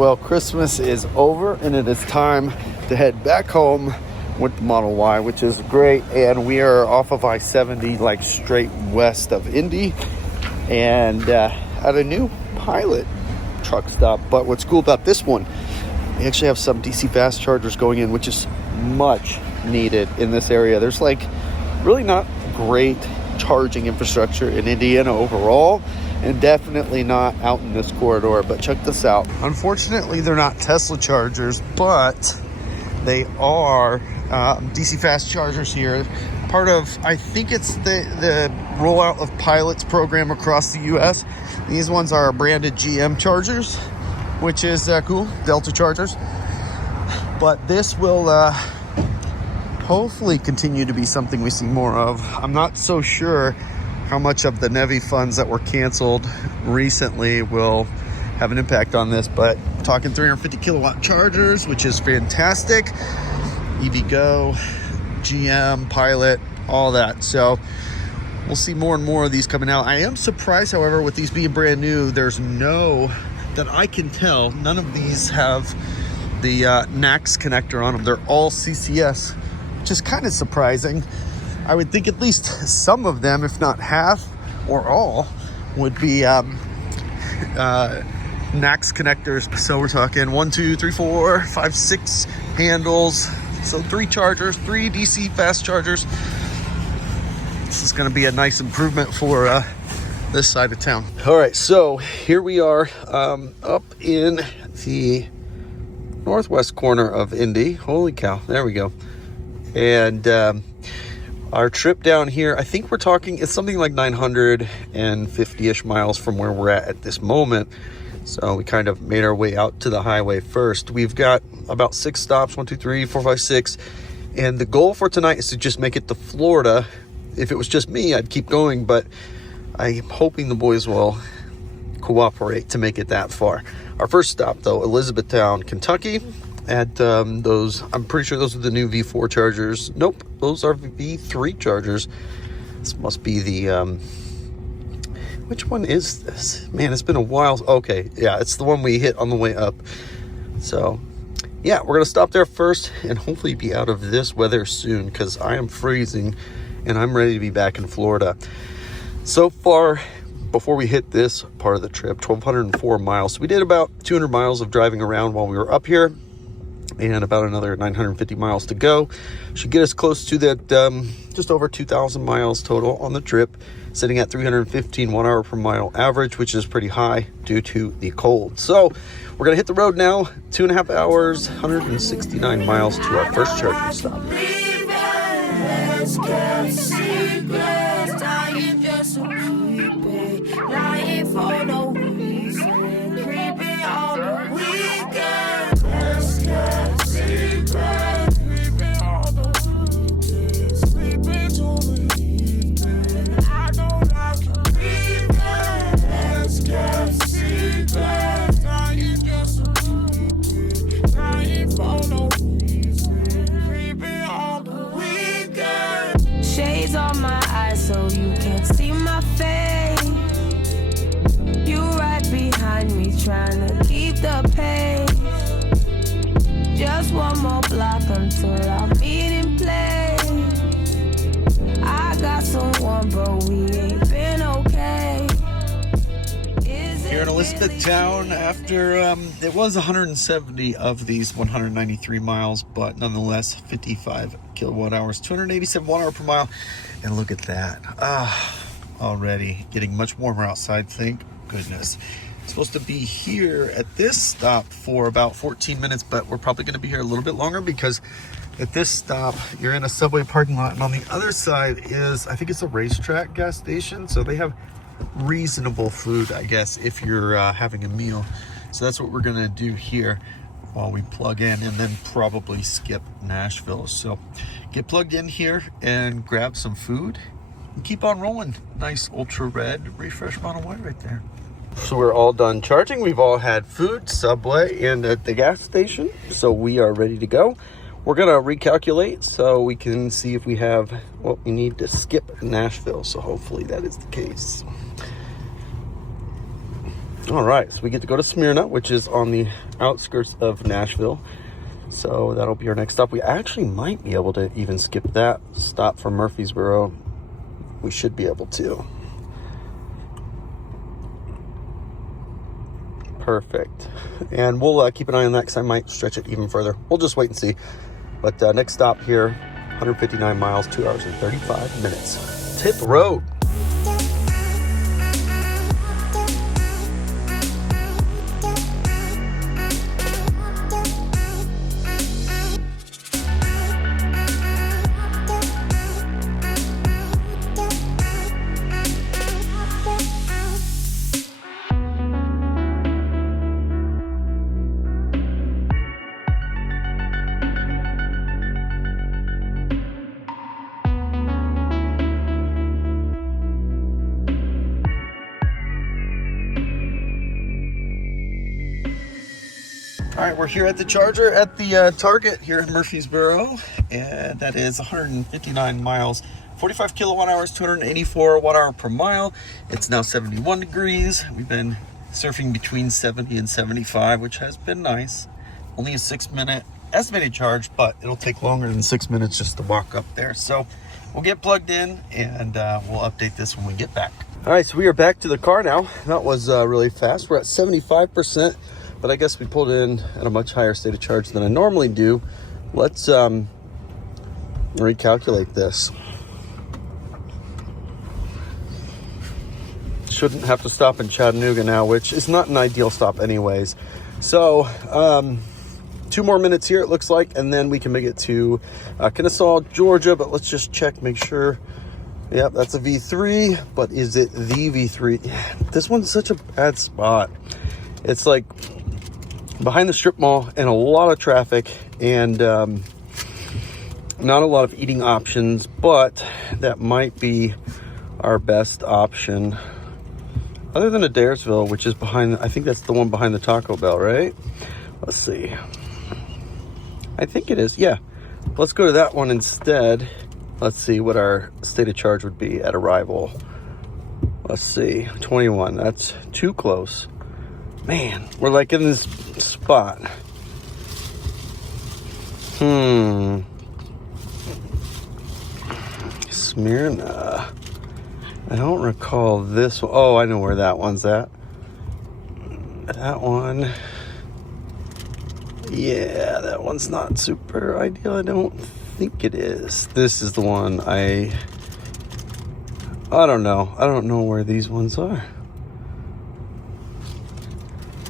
Well, Christmas is over and it is time to head back home with the Model Y, which is great. And we are off of I-70, like straight west of Indy, and at a new Pilot truck stop. But what's cool about this one, we actually have some DC fast chargers going in, which is much needed in this area. There's like really not great charging infrastructure in Indiana overall, and definitely not out in this corridor. But check this out. Unfortunately, they're not Tesla chargers, but they are DC fast chargers here. Part of, I think it's the rollout of Pilot's program across the US. These ones are branded GM chargers, which is cool, Delta chargers. But this will hopefully continue to be something we see more of. I'm not so sure how much of the NEVI funds that were canceled recently will have an impact on this, but talking 350 kilowatt chargers, which is fantastic. EVgo, GM, Pilot, all that. So we'll see more and more of these coming out. I am surprised, however, with these being brand new, there's no, that I can tell, none of these have the NACS connector on them. They're all CCS, which is kind of surprising. I would think at least some of them, if not half or all, would be NACS connectors. So we're talking 1, 2, 3, 4, 5, 6 handles. So 3 chargers, 3 DC fast chargers. This is going to be a nice improvement for this side of town. All right, so here we are up in the northwest corner of Indy. Holy cow, there we go. And our trip down here, I think we're talking, it's something like 950-ish miles from where we're at this moment. So we kind of made our way out to the highway first. We've got about 6 stops, 1, 2, 3, 4, 5, 6. And the goal for tonight is to just make it to Florida. If it was just me, I'd keep going, but I'm hoping the boys will cooperate to make it that far. Our first stop, though, Elizabethtown, Kentucky. At those, I'm pretty sure those are the new V4 chargers. Nope, those are V3 chargers. This must be the which one is this? Man, it's been a while. Okay, yeah, it's the one we hit on the way up. So yeah, we're gonna stop there first and hopefully be out of this weather soon, because I am freezing and I'm ready to be back in Florida. So far, before we hit this part of the trip, 1,204 miles. So we did about 200 miles of driving around while we were up here, and about another 950 miles to go. Should get us close to that, just over 2,000 miles total on the trip, sitting at 315 1 hour per mile average, which is pretty high due to the cold. So we're gonna hit the road now, 2.5 hours, 169 miles to our first charging stop. Shades on my eyes so you can't see my face. You right behind me trying to keep the pace. Just one more block until I meet in place. I got someone but we ain't been okay. Here in Elizabethtown, after it was 170 of these 193 miles, but nonetheless 55 kilowatt hours, 287 1 hour per mile. And look at that, already getting much warmer outside, thank goodness. It's supposed to be here at this stop for about 14 minutes, but we're probably going to be here a little bit longer, because at this stop you're in a Subway parking lot, and on the other side is, I think it's a racetrack gas station, so they have reasonable food, I guess, if you're having a meal. So that's what we're gonna do here while we plug in, and then probably skip Nashville. So get plugged in here and grab some food and keep on rolling. Nice ultra red refresh Model Y right there. So we're all done charging. We've all had food, Subway, and at the gas station, so we are ready to go. We're gonna recalculate so we can see if we have what we need to skip Nashville. So hopefully that is the case. All right, so we get to go to Smyrna, which is on the outskirts of Nashville. So that'll be our next stop. We actually might be able to even skip that stop from Murfreesboro. We should be able to. Perfect. And we'll keep an eye on that because I might stretch it even further. We'll just wait and see. But next stop here, 159 miles, 2 hours and 35 minutes. Tip Road. All right, we're here at the Charger at the Target here in Murfreesboro, and that is 159 miles, 45 kilowatt hours, 284 watt hour per mile. It's now 71 degrees. We've been surfing between 70 and 75, which has been nice. Only a 6-minute estimated charge, but it'll take longer than 6 minutes just to walk up there. So we'll get plugged in and we'll update this when we get back. All right, so we are back to the car now. That was really fast. We're at 75%. But I guess we pulled in at a much higher state of charge than I normally do. Let's recalculate this. Shouldn't have to stop in Chattanooga now, which is not an ideal stop anyways. So 2 more minutes here, it looks like, and then we can make it to Kennesaw, Georgia. But let's just check, make sure. Yep, that's a V3, but is it the V3? This one's such a bad spot. It's like behind the strip mall and a lot of traffic and not a lot of eating options, but that might be our best option other than Adairsville, which is behind, I think that's the one behind the Taco Bell, right? Let's see. I think it is. Yeah, let's go to that one instead. Let's see what our state of charge would be at arrival. Let's see, 21. That's too close. Man, we're like in this spot. Smyrna. I don't recall this one. Oh, I know where that one's at. That one. Yeah, that one's not super ideal. I don't think it is. This is the one I don't know. I don't know where these ones are.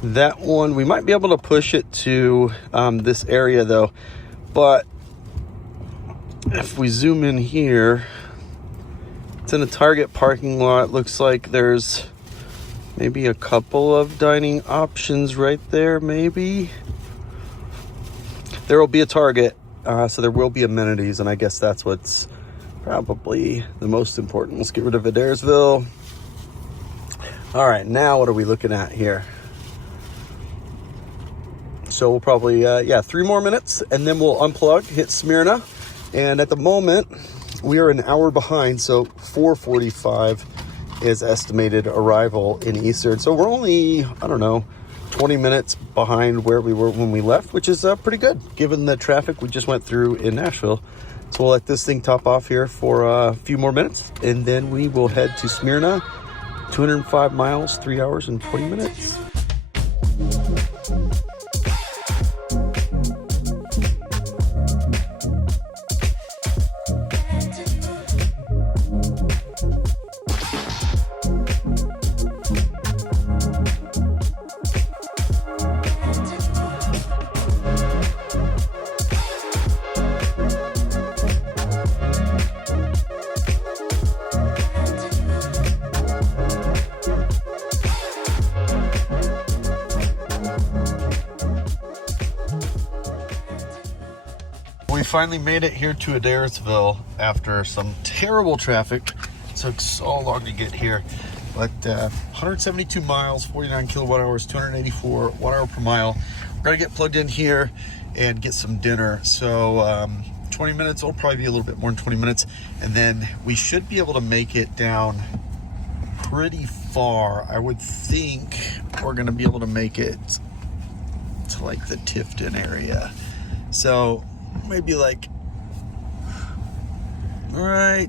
That one, we might be able to push it to this area though. But if we zoom in here, it's in a Target parking lot. Looks like there's maybe a couple of dining options right there, maybe. There will be a Target, so there will be amenities, and I guess that's what's probably the most important. Let's get rid of Adairsville. All right, now what are we looking at here? So we'll probably, 3 more minutes, and then we'll unplug, hit Smyrna. And at the moment, we are an hour behind, so 4:45 is estimated arrival in Eastern. So we're only, 20 minutes behind where we were when we left, which is pretty good, given the traffic we just went through in Nashville. So we'll let this thing top off here for a few more minutes, and then we will head to Smyrna, 205 miles, 3 hours and 20 minutes. We finally made it here to Adairsville after some terrible traffic. It took so long to get here, but 172 miles, 49 kilowatt hours, 284 watt hour per mile. We're gonna get plugged in here and get some dinner. So 20 minutes, it'll probably be a little bit more than 20 minutes, and then we should be able to make it down pretty far. I would think we're gonna be able to make it to like the Tifton area. So maybe like right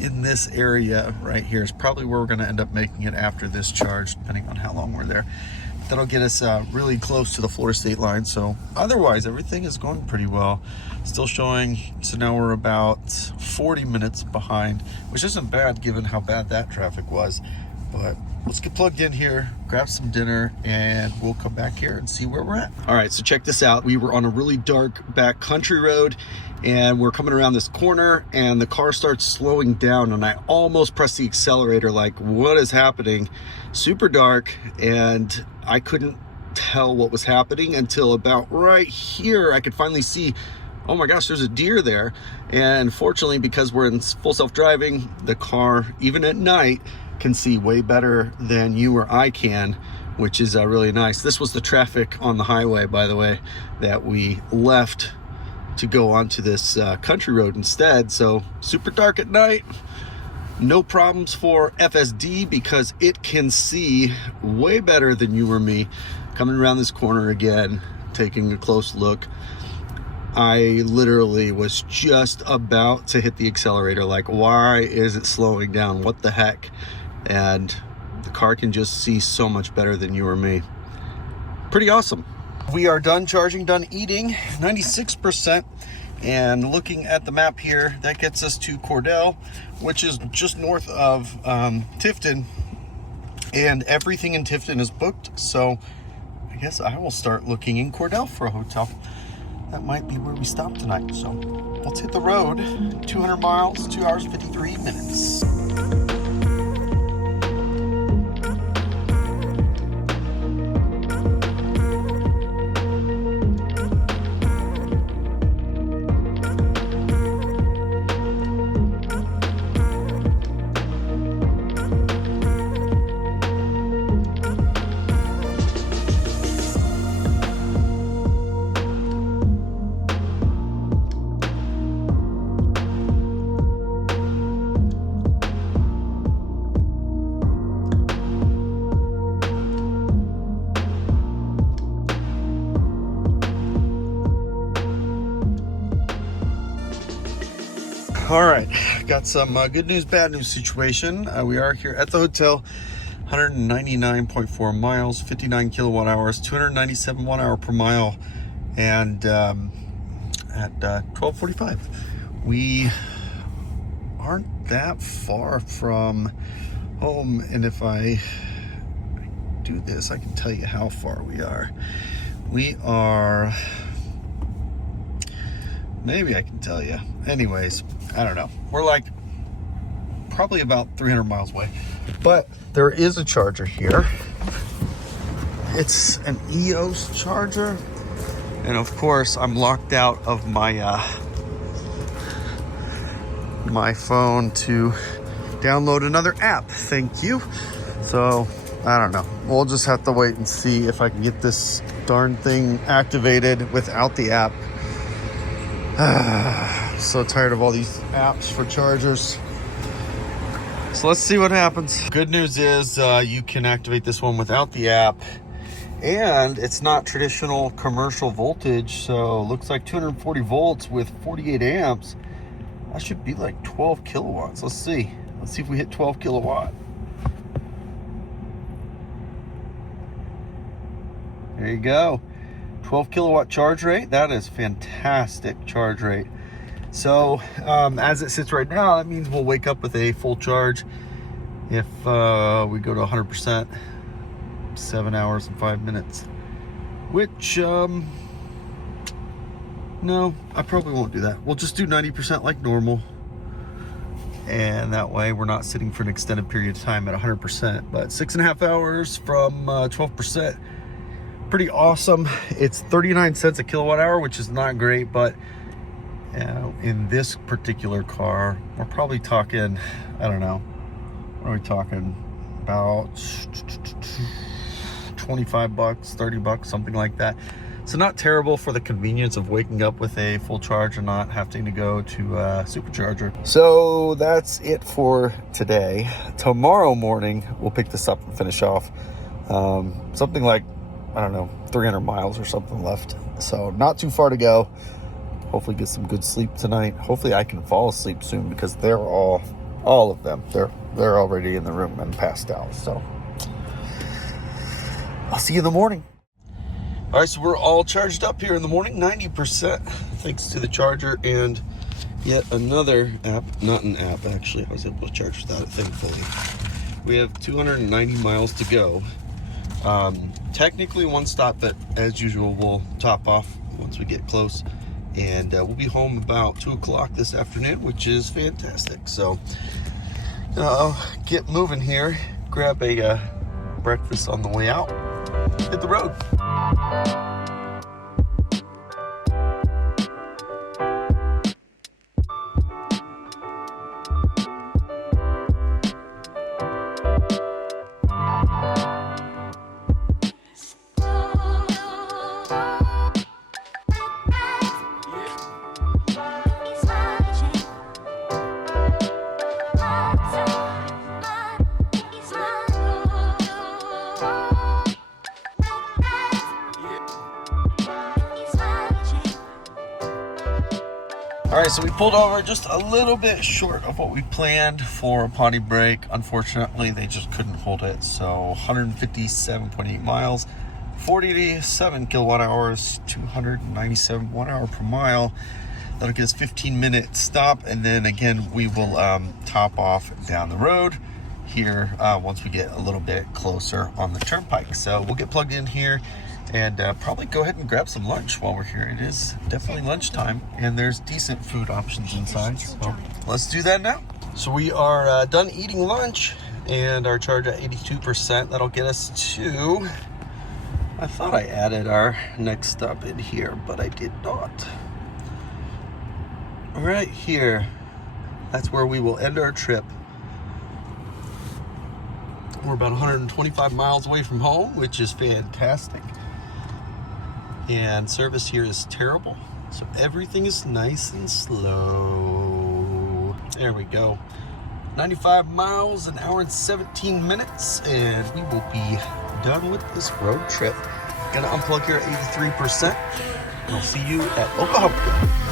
in this area right here is probably where we're gonna end up making it after this charge, depending on how long we're there. That'll get us really close to the Florida state line. So otherwise, everything is going pretty well. Still showing, so now we're about 40 minutes behind, which isn't bad given how bad that traffic was. But let's get plugged in here, grab some dinner, and we'll come back here and see where we're at. All right, so check this out. We were on a really dark back country road, and we're coming around this corner, and the car starts slowing down, and I almost pressed the accelerator, like, what is happening? Super dark, and I couldn't tell what was happening until about right here. I could finally see, oh my gosh, there's a deer there. And fortunately, because we're in full self-driving, the car, even at night, can see way better than you or I can, which is really nice. This was the traffic on the highway, by the way, that we left to go onto this country road instead. So super dark at night. No problems for FSD because it can see way better than you or me. Coming around this corner again, taking a close look. I literally was just about to hit the accelerator. Like, why is it slowing down? What the heck? And the car can just see so much better than you or me. Pretty awesome. We are done charging, done eating, 96%. And looking at the map here, that gets us to Cordell, which is just north of Tifton. And everything in Tifton is booked. So I guess I will start looking in Cordell for a hotel. That might be where we stop tonight. So let's hit the road. 200 miles, 2 hours, 53 minutes. All right, got some good news, bad news situation. We are here at the hotel, 199.4 miles, 59 kilowatt hours, 297 watt hour per mile, and at 12:45. We aren't that far from home, and if I do this, I can tell you how far we are. We are, maybe I can tell you. Anyways, I don't know. We're like probably about 300 miles away, but there is a charger here. It's an EOS charger, and of course I'm locked out of my my phone to download another app. Thank you. So I don't know. We'll just have to wait and see if I can get this darn thing activated without the app. So tired of all these apps for chargers. So let's see what happens. Good news is you can activate this one without the app, and it's not traditional commercial voltage. So it looks like 240 volts with 48 amps. That should be like 12 kilowatts. Let's see if we hit 12 kilowatt. There you go. 12 kilowatt charge rate. That is fantastic charge rate. So as it sits right now, that means we'll wake up with a full charge if we go to 100%, 7 hours and 5 minutes, which no, I probably won't do that. We'll just do 90% like normal, and that way we're not sitting for an extended period of time at 100%. But 6.5 hours from 12%, pretty awesome. It's 39 cents a kilowatt hour, which is not great, but in this particular car, we're probably talking, I don't know, what are we talking about? $25, $30, something like that. So not terrible for the convenience of waking up with a full charge and not having to go to a supercharger. So that's it for today. Tomorrow morning, we'll pick this up and finish off. Something like, I don't know, 300 miles or something left. So not too far to go. Hopefully get some good sleep tonight. Hopefully I can fall asleep soon because they're all of them. They're already in the room and passed out. So I'll see you in the morning. All right, so we're all charged up here in the morning, 90%, thanks to the charger and yet another app, not an app actually, I was able to charge without it, thankfully. We have 290 miles to go. Technically one stop, but as usual, we'll top off once we get close. And we'll be home about 2 o'clock this afternoon, which is fantastic. So I'll get moving here, grab a breakfast on the way out, hit the road. All right, so we pulled over just a little bit short of what we planned for a potty break. Unfortunately, they just couldn't hold it. So 157.8 miles, 47 kilowatt hours, 297 watt hour per mile. That'll get us 15-minute stop. And then again, we will top off down the road here once we get a little bit closer on the turnpike. So we'll get plugged in here and probably go ahead and grab some lunch while we're here. It is definitely lunchtime, and there's decent food options inside. So let's do that now. So we are done eating lunch, and our charge at 82%. That'll get us to, I thought I added our next stop in here, but I did not. Right here, that's where we will end our trip. We're about 125 miles away from home, which is fantastic. And service here is terrible, so everything is nice and slow. There we go. 95 miles, an hour and 17 minutes, and we will be done with this road trip. Gonna unplug here at 83%, and I'll see you at Oklahoma.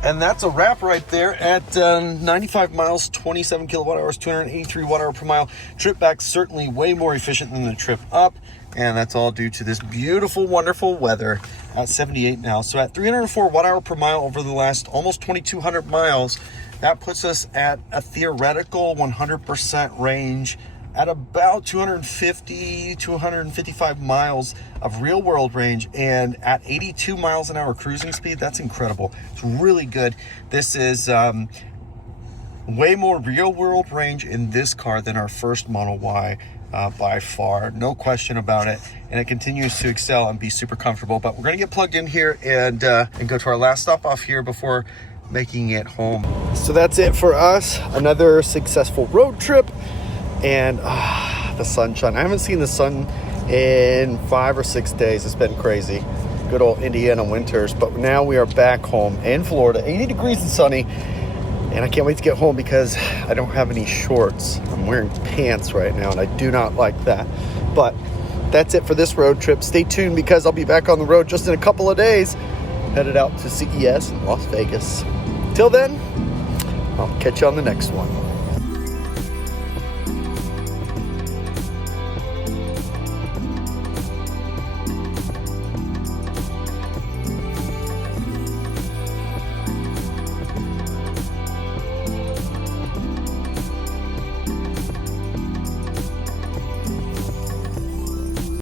And that's a wrap right there at 95 miles, 27 kilowatt hours, 283 watt hour per mile. Trip back certainly way more efficient than the trip up. And that's all due to this beautiful, wonderful weather at 78 now. So at 304 watt hour per mile over the last almost 2,200 miles, that puts us at a theoretical 100% range at about 250, 255 miles of real world range, and at 82 miles an hour cruising speed. That's incredible. It's really good. This is way more real world range in this car than our first Model Y by far, no question about it. And it continues to excel and be super comfortable. But we're gonna get plugged in here and go to our last stop off here before making it home. So that's it for us. Another successful road trip. And the sunshine. I haven't seen the sun in 5 or 6 days. It's been crazy. Good old Indiana winters. But now we are back home in Florida, 80 degrees and sunny. And I can't wait to get home because I don't have any shorts. I'm wearing pants right now, and I do not like that. But that's it for this road trip. Stay tuned because I'll be back on the road just in a couple of days. Headed out to CES in Las Vegas. Till then, I'll catch you on the next one.